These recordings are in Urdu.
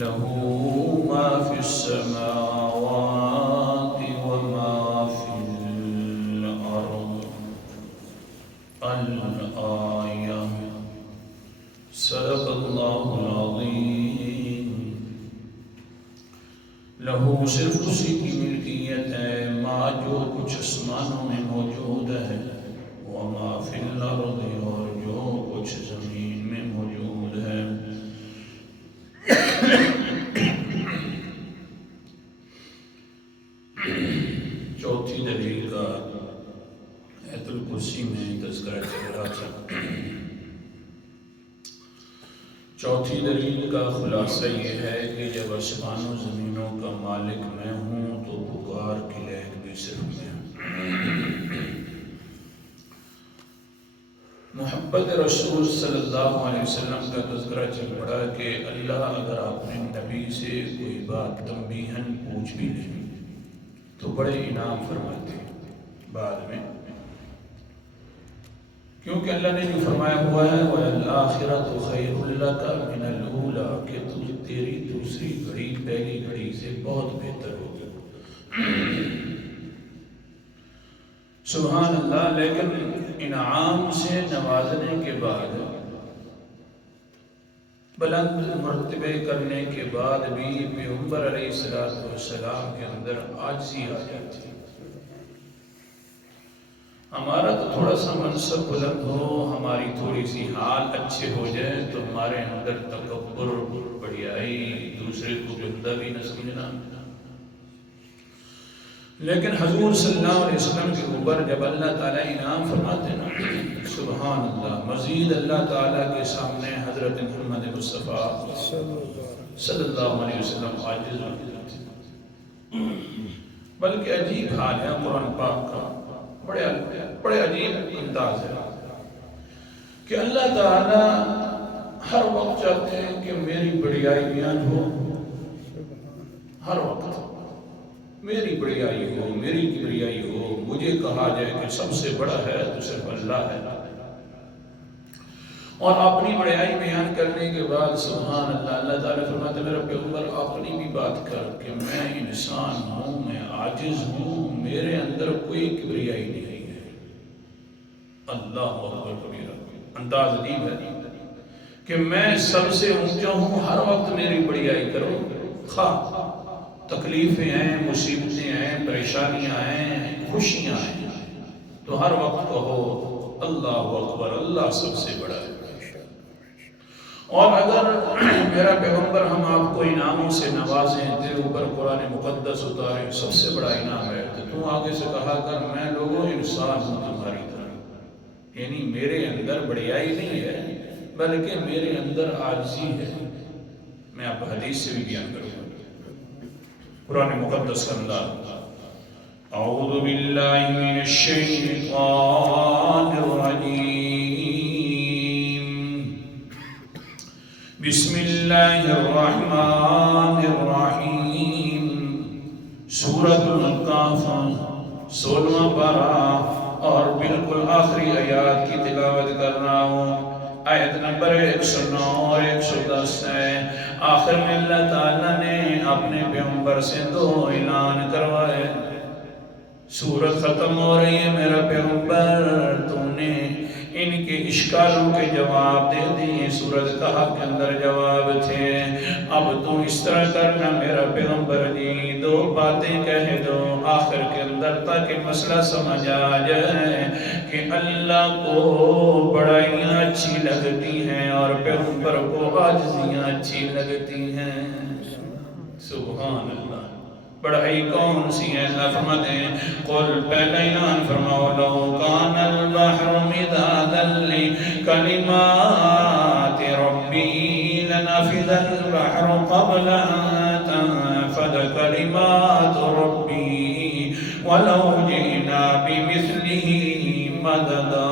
له ما في السماوات وما في الأرض. الآية. صدق الله العظيم. لہو صرف اسی کی ملکیت ہے ما جو کچھ آسمانوں میں موجود ہے، وما فی الارض اور جو کچھ زمین میں موجود ہے۔ چوتھی دلیل کا آیت الکرسی میں تذکرہ چل رہا تھا۔ چوتھی دلیل کا خلاصہ یہ ہے کہ جب آسمان و زمینوں کا مالک میں ہوں تو پکار کی لائق بھی صرف میں ہوں۔ محبت رسول صلی اللہ علیہ وسلم کا تذکرہ چل پڑا کہ اللہ اگر اپنے نبی سے کوئی بات تنبیہاً پوچھ بھی لیں تو بڑے انعام فرماتے ہیں بعد میں، کیونکہ اللہ نے جو فرمایا ہوا ہے وَالْآخِرَةُ خَيْرٌ لَكَ مِنَ الْأُولَىٰ کہ تیری دوسری گھڑی پہلی گھڑی سے بہت بہتر ہوگی۔ سبحان اللہ۔ لیکن انعام سے نوازنے کے بعد، بلند مرتبے کرنے کے بعد بھی پیغمبر علیہ السلام کے اندر عاجزی آ جاتی ہے۔ ہمارا تو تھوڑا سا منصب بلند ہو، ہماری تھوڑی سی حال اچھے ہو جائے تو ہمارے اندر تکبر، بڑیائی، دوسرے کو گندہ بھی نہ سمجھنا۔ لیکن حضور صلی اللہ علیہ وسلم کے اوپر جب اللہ تعالیٰ انعام فرماتے ہیں، سبحان اللہ، مزید اللہ تعالیٰ کے سامنے حضرت محمد مصطفیٰ صلی اللہ علیہ وسلم عاجز ہو جاتے ہیں۔ بلکہ عجیب حال ہے قرآن پاک کا، بڑے عجیب انداز ہے کہ اللہ تعالیٰ ہر وقت چاہتے ہیں کہ میری بڑیائی بیان ہو، ہر وقت میری بڑیائی ہو، میری کبریائی ہو، مجھے کہا جائے کہ سب سے بڑا ہے تو صرف اللہ ہے۔ اور اپنی بڑیائی بیان کرنے کے بعد سبحان اللہ، اللہ تعالیٰ فرماتے ہیں میرا پیغمبر اپنی بھی بات کر کہ میں انسان ہوں، میں عاجز ہوں، میرے اندر کوئی کبریائی نہیں ہے۔ اللہ اکبر کبیرہ، انداز عجیب ہے کہ میں سب سے اونچا ہوں، ہر وقت میری بڑیائی کرو، خواہ تکلیفیں ہیں، مصیبتیں ہیں، پریشانیاں ہیں، خوشیاں ہیں، تو ہر وقت کہو اللہ اکبر، اللہ سب سے بڑا ہے۔ اور اگر میرا پیغمبر ہم آپ کو انعاموں سے نوازیں، تیرے اوپر قرآن مقدس اتارے، سب سے بڑا انعام ہے، تو تم آگے سے کہا کر میں لوگوں انسان ہوں تمہاری طرح، یعنی میرے اندر بڑیائی نہیں ہے بلکہ میرے اندر عاجزی ہے۔ میں آپ حدیث سے بھی بیان کروں گا، قرآن مقدس کا انداز۔ اعوذ باللہ من الشیطان الرجیم، بسم اللہ الرحمن الرحیم۔ سورۃ الکہف 16واں پارہ اور بالکل آخری آیات کی تلاوت کر رہا ہوں۔ آیت نمبر 109 اور 110 ہے۔ آخر میں اللہ تعالیٰ نے اپنے پیغمبر سے دو اعلان کروائے۔ سورت ختم ہو رہی ہے، میرا پیغمبر تو نے ان کے اشکالوں کے جواب دے دیے، سورت کہف کے اندر جواب تھے۔ اب تو اس طرح کرنا میرا پیغمبر جی، دو باتیں کہہ دو آخر کے اندر تاکہ مسئلہ سمجھ آ جائے کہ اللہ کو بڑائیاں اچھی لگتی ہیں اور پیغمبر کو عاجزیاں اچھی لگتی ہیں۔ سبحان اللہ، بڑائی کون سی ہے؟ اللہ فرماتے ہیں قل، پہلا اعلان فرماؤ، لو کان البحر مدادا لکلمات ربی لنفذ البحر قبل ان تنفذ کلمات ربی ولو جئنا بمثلہ مددا۔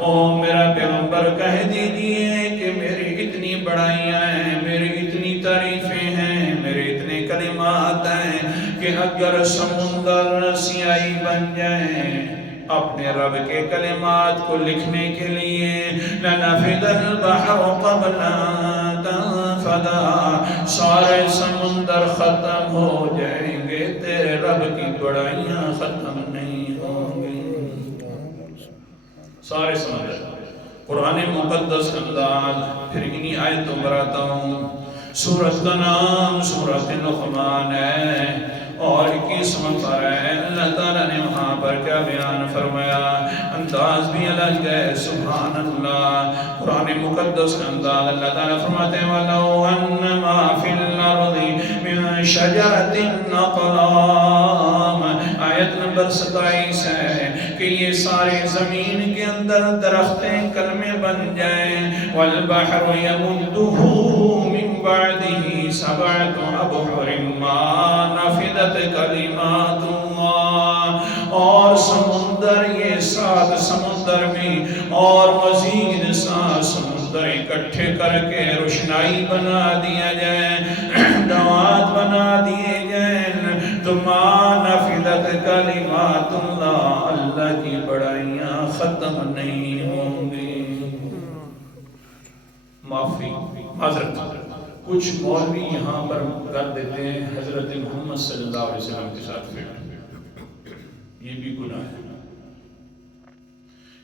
او میرا پیغمبر کہہ دیجئے کہ میری اتنی بڑائیاں ہیں، میری اتنی تعریفیں ہیں، میرے اتنے کلمات ہیں کہ اگر سمندر سیاہی بن جائیں اپنے رب کے کلمات کو لکھنے کے لیے، لنفذ البحر قبل ان فدا، سارے سمندر ختم ہو جائیں گے، تیرے رب کی بڑائیاں ختم نہیں ہوں گی۔ سارے سمندر، قرآن مقدس انداز۔ پھر انہی آیتوں پر آتا ہوں۔ سورت کا نام سورت لقمان ہے اور 21واں پارہ ہے۔ اللہ تعالیٰ نے وہاں پر کیا بیان فرمایا، انداز بھی الگ ہے، سبحان اللہ۔ قرآن مقدس کا انداز، اللہ تعالیٰ فرماتے ہیں وَلَوْ أَنَّ مَا فِي الْأَرْضِ مِن شَجَرَةٍ أَقْلَامٍ، آیت نمبر 27 ہے کہ یہ سارے زمین کے اندر درختیں کلمے بن جائیں، وَالْبَحْرُ يَمُدُّهُ مِن بَعْدِهِ سَبْعَةُ أَبْحُرٍ مَا نَفِدَتْ كَلِمَاتُ اللَّهِ، اور سمندر، یہ 7 سمندر بھی اور مزید 7 سمندر اکٹھے کر کے روشنائی بنا دیا جائے، دوات بنا دیے جائیں، تو ما نفدت کلمات اللہ، اللہ کی بڑائیاں ختم نہیں ہوں گی۔ معافی، معذرت، کچھ مولوی یہاں پر کر دیتے ہیں حضرت محمد صلی اللہ علیہ وسلم کے ساتھ فٹ، یہ بھی گناہ ہے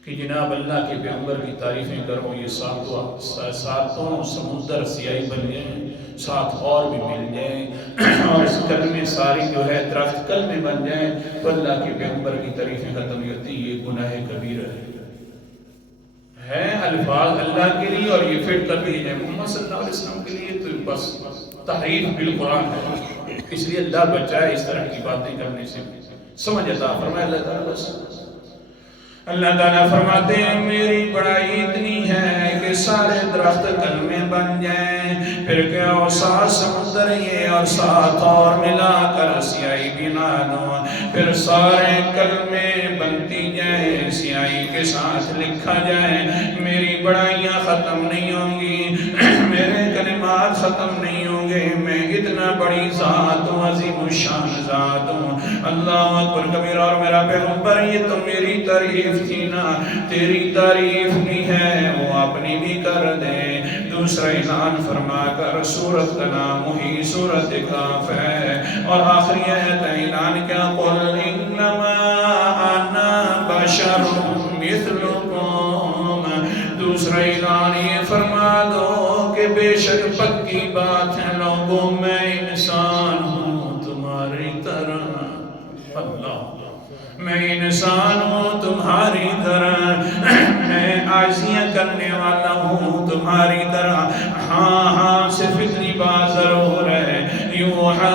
کہ جناب اللہ کے پیغمبر کی تعریفیں کرو، یہ ساتوں سمندر سیاہی بن جائیں، 7 اور بھی مل جائیں، اور اس کلمے ساری جو ہے درخت کلمے بن جائیں، تو اللہ کے پیغمبر کی تعریفیں ختم نہیں ہوتی، یہ گناہ کبیرہ ہے الفاظ اللہ کے لیے، اور یہ فٹ کر دیے جائیں محمد صلی اللہ علیہ وسلم کے لیے، تو بس تحریف بالقرآن ہے۔ اس لیے اللہ بچائے اس طرح کی باتیں کرنے سے، سمجھ عطا فرمائے اللہ تعالیٰ۔ بس اللہ تعالیٰ فرماتے ہیں میری بڑائی اتنی ہے کہ سارے درخت کلمے بن جائیں، پھر کیا ہو 7 سمندر یہ اور 7 اور ملا کر سیاہی بنا دو، پھر سارے کلمے بنتی جائیں، سیاہی کے ساتھ لکھا جائے، میری بڑائیاں ختم نہیں ہوں گی، میرے کلمات ختم نہیں ہوں گے، میں اتنا بڑی ذات ہوں، عظیم الشان ذات ہوں، اللہ اکبر کبیرہ۔ اور میرا پیغمبر یہ تو میری تعریف تھی نا، تیری تعریف بھی ہے وہ اپنی بھی کر دے۔ دوسرا اعلان فرما کر سورت کا نام وہی سورت کاف ہے، اور آخری آیت اعلان کیا، قُلْ إِنَّمَا أَنَا بَشَرٌ مِثْلُكُمْ، دوسرا اعلان یہ فرما دو کہ بے شک پکی بات ہے لوگوں، میں انسان ہوں تمہاری طرح، اللہ، میں انسان ہوں تمہاری طرح، میں عاجزیاں کرنے والا ہوں تمہاری طرح، ہاں صرف اتنی بات ضرور ہے، یوحیٰ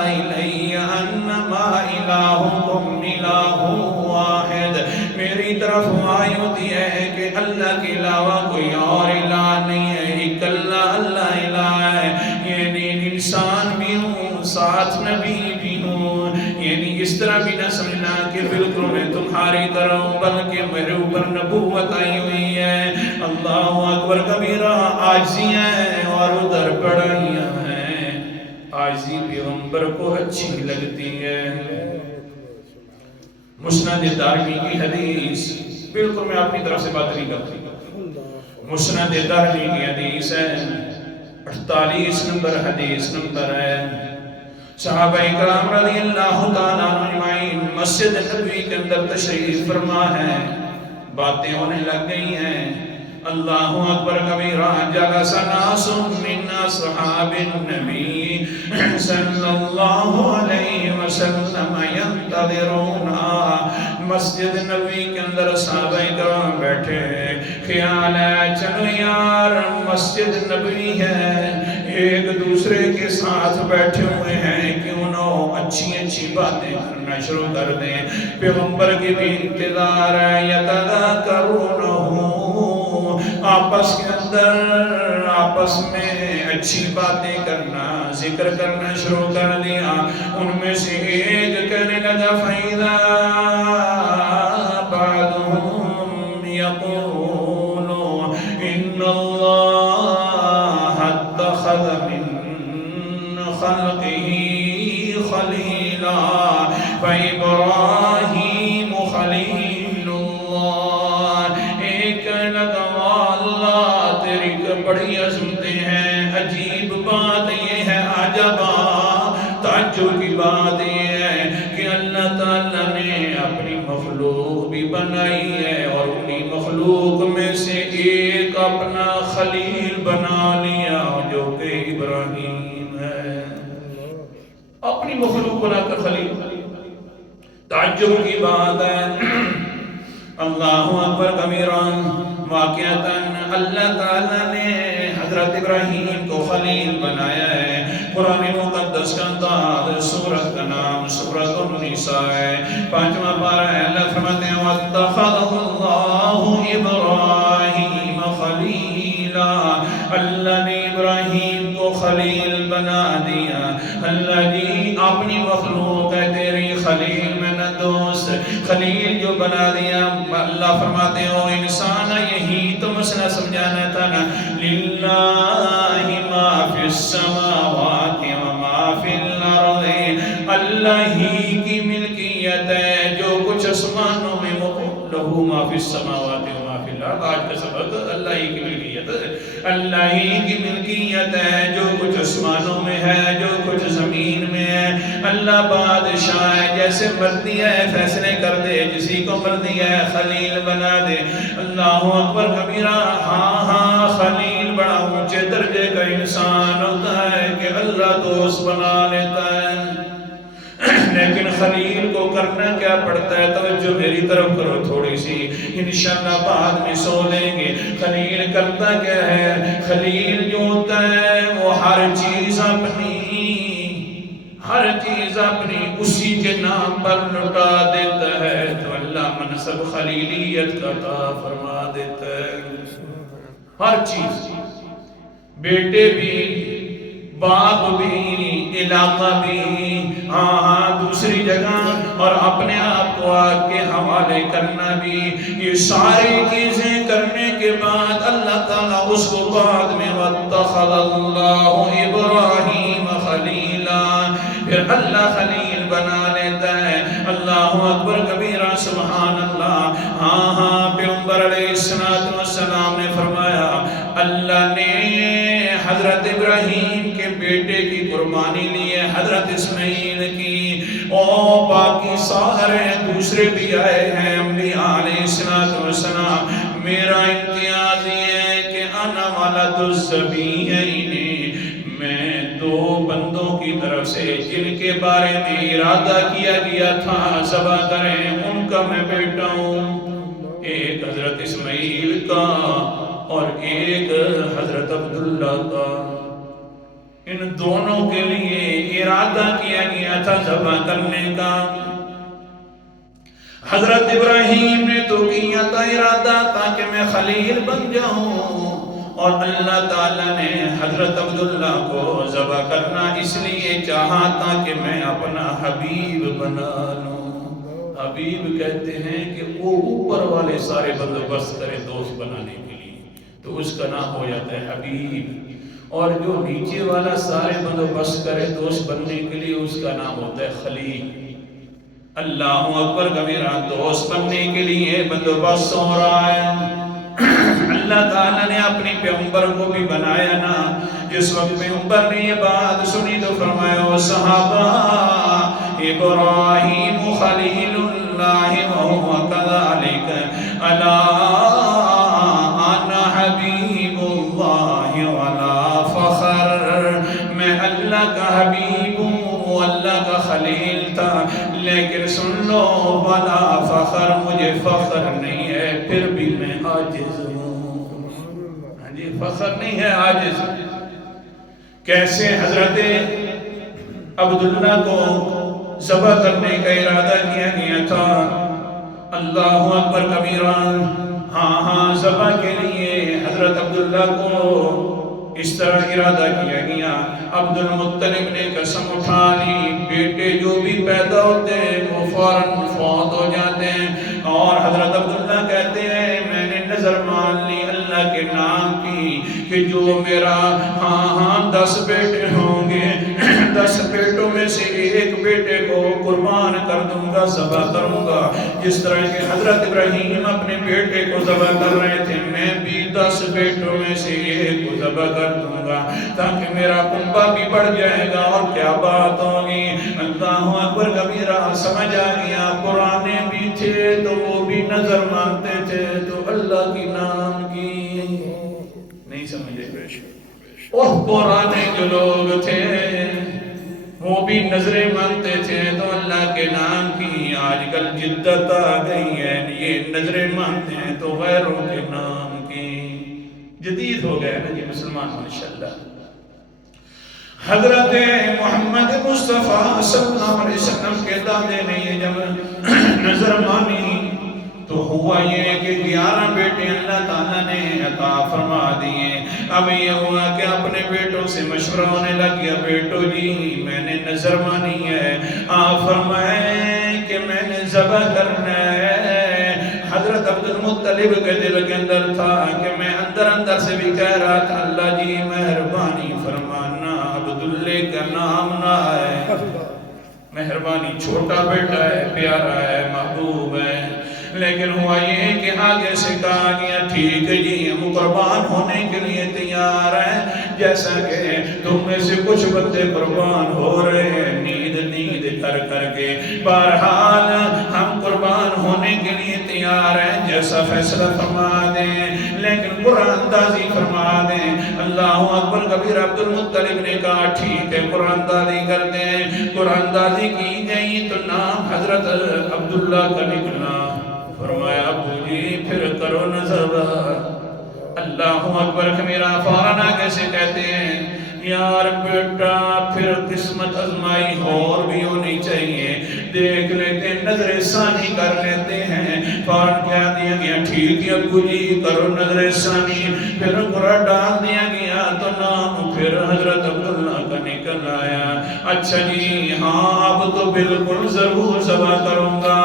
الی انما الہکم الہ واحد، میری طرف وحی ہوتی ہے کہ اللہ کے علاوہ کوئی اور الہ نہیں ہے، ایک اللہ الہ ہے، یعنی انسان بھی ہوں ساتھ نبی بھی ہوں، یعنی اس طرح بھی نہ سمجھنا کہ بالکل میں تمہاری طرح ہوں، بلکہ میرے اوپر نبوت آئی ہوئی ہے، اللہ اکبر کبیرہ۔ عاجزیاں ہیں اور ادھر بڑائیاں ہیں، عاجزی پیغمبر کو اچھی لگتی ہے۔ مسند دارمی کی حدیث، بالکل میں اپنی طرف سے بات نہیں کرتی، مسند دارمی کی حدیث ہے، 48 نمبر حدیث نمبر ہے، صحابہ اکرام رضی اللہ تعالیٰ عنہ اجمعین مسجد نبوی کے اندر تشریف فرما ہے، باتیں ہونے لگ گئی ہیں، اللہ اکبر کبیرہ، جلس ناس من اصحاب النبی صلی اللہ علیہ وسلم ينتظرون، مسجد نبوی کے اندر صحابہ اکرام بیٹھے، خیال ہے چلو یار مسجد نبوی ہے، ایک دوسرے کے ساتھ بیٹھے ہوئے ہیں، کیوں نہ اچھی باتیں کرنا شروع کر دیں، پیغمبر کی بھی انتظار ہے، یتذاکرونہ، آپس کے اندر آپس میں اچھی باتیں کرنا، ذکر کرنا شروع کر دیا، ان میں سے ایک کہنے لگا فَإِذَا بَعْضُهُمْ يَقُولُ إِنَّ اللَّهَ اتَّخَذَ مِن خَلْقِهِ خَلِيلًا فَإِبْرَاهِيمُ خَلِيلُ اللَّهِ، ایک لگا اللہ تیری بڑی عظمتیں مخلوق میں سے ایک اپنا خلیل بنا لیا جو کہ ابراہیم ہے. اپنی مخلوق بنا کر خلیل. تعجب کی بات ہے. اللہ اکبر کبیرا. واقعتاً اللہ تعالیٰ نے حضرت ابراہیم کو خلیل بنایا ہے. قرآن مقدس کا انداز سورت کا نام سورت النساء ہے. 5واں پارہ ہے. اللہ فرماتے ہیں وَاتَّخَذَ اللَّهُ إِبْرَاهِيمَ خَلِيلًا. اللہ نے ابراہیم کو خلیل بنا دیا. اللہ جی اپنی مخلوق ہے تیری خلیل میں نہ دوست. خلیل جو بنا دیا. اللہ فرماتے ہو انسان یہی تو مسئلہ سمجھانا تھا نا. لِلَّهِ مَا فِي السَّمَاوَاتِ وَمَا فِي الْأَرْضِ. اللہ ہی کی ملکیت ہے جو کچھ آسمانوں میں لہو ما فی السماوات وما فی الارض. آج کا سبق اللہ ہی کی ملکیت ہے. اللہ ہی کی ملکیت ہے جو کچھ آسمانوں میں ہے جو کچھ زمین میں ہے. اللہ بادشاہ ہے. جیسے مرضی ہے فیصلے کر دے. جسی کو مرضی ہے خلیل بنا دے. اللہ اکبر کبیرہ. ہاں ہاں خلیل بڑا اونچے درجے کا انسان ہوتا ہے کہ اللہ دوست بنا لیتا ہے. لیکن خلیل کو کرنا کیا پڑتا ہے؟ توجہ میری طرف کرو تھوڑی سی. انشاءاللہ بعد میں سو لیں گے. خلیل کرتا کیا ہے؟ خلیل جو ہوتا ہے وہ ہر چیز اپنی اسی کے نام پر لٹا دیتا ہے. تو اللہ منصب خلیلیت کا عطا فرما دیتا ہے. ہر چیز، بیٹے بھی، باپ بھی، علاقہ بھی، ہاں دوسری جگہ، اور اپنے آپ کو آگ کے حوالے کرنا بھی. یہ ساری چیزیں کرنے کے بعد اللہ تعالیٰ اس کو بعد میں وَاتَّخَذَ اللَّهُ إِبْرَاهِيمَ خَلِيلًا. پھر اللہ خلیل بنا لیتا ہے. اللہ اکبر کبیرہ. سبحان اللہ. ہاں ہاں پیغمبر علیہ السلام نے فرمایا اللہ نے حضرت ابراہیم کے بیٹے کی قربانی لی ہے حضرت اسماعیل کی. اور باقی سارے دوسرے بھی آئے ہیں انبیاء علیہ السلام. میرا امتیاز یہ ہے کہ انا ولد الذبیحین. میں دو بندوں کی طرف سے جن کے بارے میں ارادہ کیا گیا تھا ذبح کریں ان کا میں بیٹا ہوں. ایک حضرت اسماعیل کا اور ایک حضرت عبداللہ کا. ان دونوں کے لیے ارادہ کیا گیا تھا ذبح کرنے کا. حضرت ابراہیم نے تو کیا تھا ارادہ تاکہ میں خلیل بن جاؤں، اور اللہ تعالیٰ نے حضرت عبداللہ کو ذبح کرنا اس لیے چاہا تھا کہ میں اپنا حبیب بنا لوں. حبیب کہتے ہیں کہ وہ اوپر والے سارے بندوبست کرے دوست بنانے کے لیے تو اس کا نام ہو جاتا ہے حبیب، اور جو نیچے والا سارے بندوبست کرے دوست بننے کے لیے اس کا نام ہوتا ہے خلیل. اللہ اکبر کبیرہ. دوست بننے کے لیے بندوبست ہو رہا ہے. اللہ تعالیٰ نے اپنی پیغمبر کو بھی بنایا نا. جس وقت پیغمبر نے یہ بات سنی تو فرمایا صحابہ ابراہیم خلیل اللہ وہو کذالک الا انا حبیب اللہ ولا فخر. میں اللہ کا حبیب ہوں، اللہ کا خلیل تھا، لیکن سن لو ولا فخر، مجھے فخر نہیں ہے، پھر بھی میں عاجز ہوں. ہاں جی فخر نہیں ہے، عاجز. کیسے حضرت عبداللہ کو ذبح کرنے کا ارادہ کیا گیا تھا. اللہ اکبر کبیرہ. ہاں ہاں ذبح کے لیے حضرت عبداللہ کو اس طرح ارادہ کیا گیا. عبد المطلب نے قسم اٹھا لی بیٹے جو بھی پیدا ہوتے ہیں وہ فوراً فوت ہو جاتے ہیں، اور حضرت عبداللہ کہتے ہیں میں نے نظر مان لی اللہ کے نام کی کہ جو میرا 10 بیٹے ہوں گے 10 بیٹوں میں سے ایک بیٹے کو قربان کر دوں گا، ذبح کروں گا. جس طرح کہ حضرت ابراہیم اپنے بیٹے کو ذبح کر رہے تھے میں بھی 10 بیٹوں میں سے ایک کو ذبح کر دوں گا تاکہ میرا کنبہ بھی بڑھ جائے گا. اور کیا بات ہوگی. اللہ اکبر کبیرہ. سمجھ آ گیا. پرانے بھی تھے تو وہ بھی نظر مانتے تھے تو اللہ عبداللہ کی نام کی. نہیں سمجھے؟ وہ پرانے جو لوگ تھے وہ بھی نظریں مانتے تھے تو اللہ کے نام کی. آج کل جدت آ گئی ہے، یہ نظریں مانتے ہیں تو غیروں کے نام کی. جدید ہو گیا نا جی مسلمان ماشاءاللہ. حضرت محمد مصطفیٰ صلی اللہ علیہ وسلم کے دادے نے یہ جب نظر مانی تو ہوا یہ کہ 11 بیٹے اللہ تعالیٰ نے عطا فرما دیے. اب یہ ہوا کہ اپنے بیٹوں سے مشورہ ہونے لگ گیا، بیٹو جی میں نے نظر مانی ہے، آپ فرمائیں کہ میں نے ذبح کرنا ہے. حضرت عبد المطلب کے دل کے اندر تھا کہ میں اندر سے بھی کہہ رہا تھا اللہ جی مہربانی فرمانا عبداللہ کا نام نہ ہے. مہربانی، چھوٹا بیٹا ہے، پیارا ہے، محبوب ہے. لیکن ہوا یہ کہ آگے سے کہا گیا ٹھیک ہے جی ہم قربان ہونے کے لیے تیار ہیں، جیسا کہ تم میں سے کچھ بندے قربان ہو رہے ہیں نیند کر کے. بہرحال ہم قربان ہونے کے لیے تیار ہیں، جیسا فیصلہ فرما دیں لیکن قرآن اندازی فرما دیں. اللہ اکبر کبیر. عبد المطلب نے کہا ٹھیک ہے قرآن اندازی کر دیں. قرآن اندازی کی گئی تو نام حضرت عبداللہ کا نکلا. فرمایا ابو جی پھر کرو نظر. اللہ اکبر کبیرہ. فوراً آگے سے کہتے ہیں یار بیٹا پھر قسمت ازمائی اور بھی ہونی چاہیے، دیکھ لیتے ہیں نظر ثانی کر لیتے ہیں. فوراً کیا دیا گیا ٹھیک ہے ابو جی کرو نظر ثانی. پھر قرآن ڈال دیا گیا تو نام پھر حضرت عبداللہ کا نکل آیا. اچھا جی ہاں اب تو بالکل ضرور ذبح کروں گا.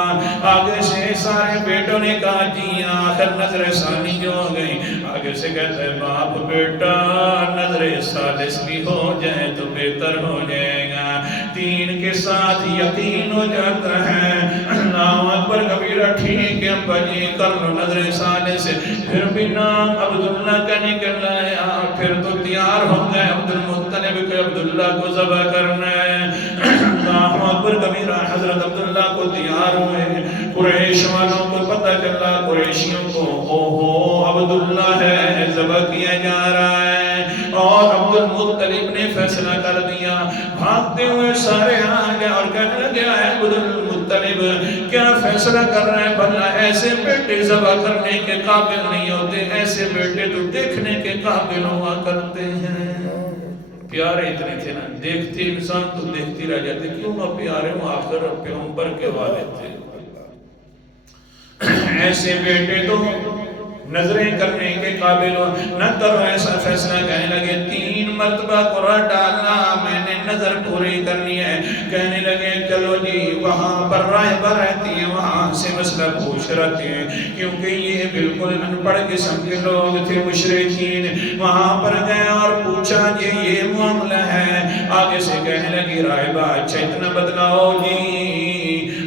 آگے سے سارے بیٹوں نے کہا جی آخر نظر ثانی جو ہو گئی. آگے سے کہتا ہے باپ بیٹا نظر ثالث بھی ہو جائے تو بہتر ہو جائے گا، 3 کے ساتھ یقین ہو جاتا ہے. اللہ اکبر کبیرہ. ٹھیک ہے ابا جی کر لو نظر ثالث. پھر بھی نام عبداللہ کا نکل آیا. پھر تو تیار ہو گئے عبد المطلب کے عبداللہ کو ذبح کرنا ہے. اللہ اکبر کبیرہ. حضرت عبداللہ کو تیار ہوئے. قریش والوں کو پتہ چلا، قریشیوں کو اوہو عبداللہ ہے ذبح کیا جا رہا ہے. اور عبد المطلب نے فیصلہ کر دیا. بھاگتے ہوئے سارے آ گئے اور کہنے لگے عبد المطلب کیا فیصلہ کر رہے ہیں؟ بھلا ایسے بیٹے ذبح کرنے کے قابل نہیں ہوتے، ایسے بیٹے تو دیکھنے کے قابل ہوا کرتے ہیں. پیارے اتنے تھے نا، دیکھتے انسان تو دیکھتی رہ جاتے. کیوں نہ پیارے وہ آخر پیغمبر کے والد تھے. ایسے بیٹے تو نظریں کرنے کے قابل ہو نہ کرو. ایسا فیصلہ کہنے لگے 3 مرتبہ قرآن ڈالنا میں نے نظر پوری کرنی ہے. کہنے لگے چلو جی وہاں پر راہبہ رہتی ہیں وہاں سے مسئلہ پوچھ رہتے ہیں، کیونکہ یہ بالکل ان پڑھ قسم کے لوگ تھے مشرکین. وہاں پر گئے اور پوچھا یہ معاملہ ہے. آگے سے کہنے لگی راہبہ اچھا اتنا بدلاؤ جی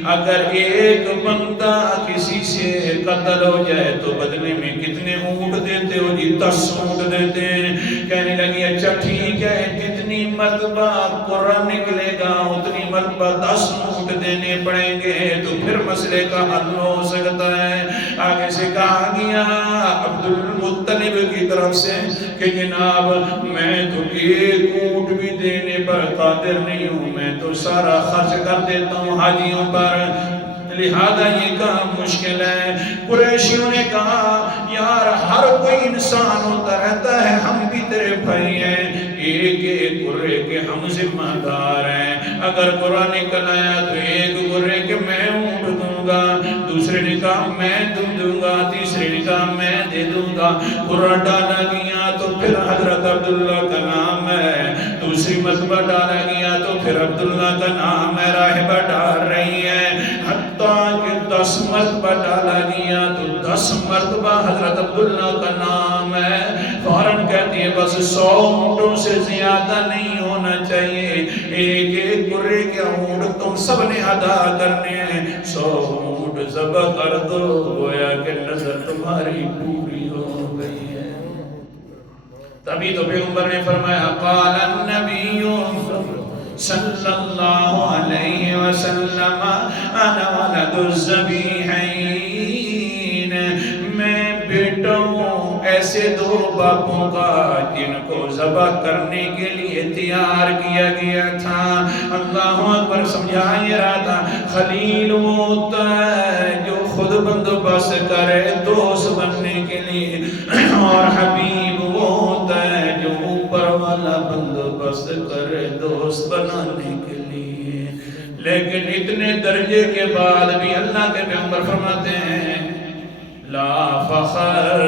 اگر ایک بندہ کسی سے قتل ہو جائے تو بدلے میں کتنے اونٹ دیتے ہو جی؟ 10 اونٹ دیتے ہیں. کہنے لگی اچھا ٹھیک ہے جتنی مرتبہ قرآن نکلے گا اتنی مرتبہ 10 اونٹ دینے پڑیں گے تو پھر مسئلے کا حل ہو سکتا ہے. آگے سے کہا گیا عبد المطلب کی طرف سے کہ جناب میں تو 1 اونٹ بھی دینے پر قادر نہیں ہوں، میں تو سارا خرچ کر دیتا ہوں حاجیوں پر، لہذا یہ کام مشکل ہے. قریشیوں نے کہا یار ہر کوئی انسان ہوتا رہتا ہے، ہم بھی تیرے بھائی ہیں، ایک گرے کے ہم ذمہ دار ہیں. اگر قرآن نکل آیا تو 1 گرے کے میں اونٹ دوں گا، دوسرے نے کہا میں دوں گا، تیسرے نے کہا میں دے دوں گا. قرآن ڈالا گیا تو پھر حضرت عبداللہ کا نام ہے. دوسری مرتبہ ڈالا گیا تو پھر عبداللہ کا نام ہے. راہبہ ڈال رہی ہے حتیٰ کہ 10 مرتبہ ڈالا گیا تو 10 مرتبہ حضرت عبداللہ کا نام ہے. فوراً کہتی ہے بس 100 اونٹوں سے زیادہ نہیں ہونا چاہیے، 1 گرے کے اونٹ تم سب نے ادا کرنے ہیں. 100 اونٹ ذبح کر دو گویا کہ نظر تمہاری پوری ہو گئی ہے. تبھی تو پیغمبر نے فرمایا قال النبی صلی اللہ علیہ وسلم انا ولد الذبیحین، میں بیٹا بیٹوں ایسے دو باپوں کا جن کو ذبح کرنے کے لیے تیار کیا گیا تھا. اللہ اکبر. سمجھا یہ رہا تھا خلیل وہ ہوتا ہے جو خود بندوبست کرے دوست بننے کے لیے، اور حبیب وہ ہوتا ہے جو اوپر والا بندوبست کرے دوست بنانے کے لیے. لیکن اتنے درجے کے بعد بھی اللہ کے پیغمبر فرماتے ہیں لا فخر،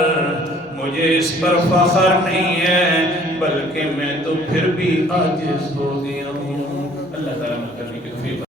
مجھے اس پر فخر نہیں ہے، بلکہ میں تو پھر بھی عاجز ہو گیا ہوں.